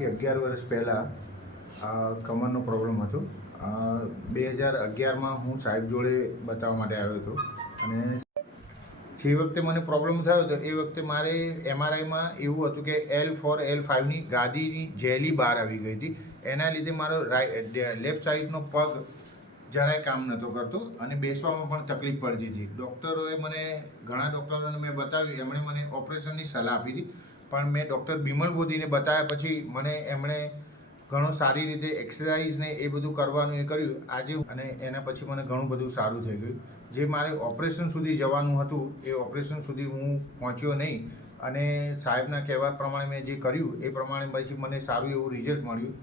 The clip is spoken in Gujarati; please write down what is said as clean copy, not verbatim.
આજથી 11 વર્ષ પહેલાં કમરનો પ્રોબ્લેમ હતો. 2011માં હું સાહેબ જોડે બતાવવા માટે આવ્યો હતો અને જે વખતે મને પ્રોબ્લેમ થયો હતો એ વખતે મારે MRIમાં એવું હતું કે L4 L5ની ગાદીની જેલી બહાર આવી ગઈ હતી. એના લીધે મારો લેફ્ટ સાઈડનો પગ જરાય કામ નહોતો કરતો અને બેસવામાં પણ તકલીફ પડતી હતી. ડૉક્ટરોએ મને ઘણા ડૉક્ટરોને મેં બતાવ્યું, એમણે મને ઓપરેશનની સલાહ આપી હતી, પણ મેં ડૉક્ટર બિમલ બોધીને બતાવ્યા પછી એમણે ઘણો સારી રીતે એક્સરસાઇઝ ને એ બધું કરવાનું એ કર્યું આજે, અને એના પછી મને ઘણું બધું સારું થઈ ગયું. જે મારે ઓપરેશન સુધી જવાનું હતું એ ઓપરેશન સુધી હું પહોંચ્યો નહીં અને સાહેબના કહેવા પ્રમાણે મેં જે કર્યું એ પ્રમાણે પછી મને સારું એવું રિઝલ્ટ મળ્યું.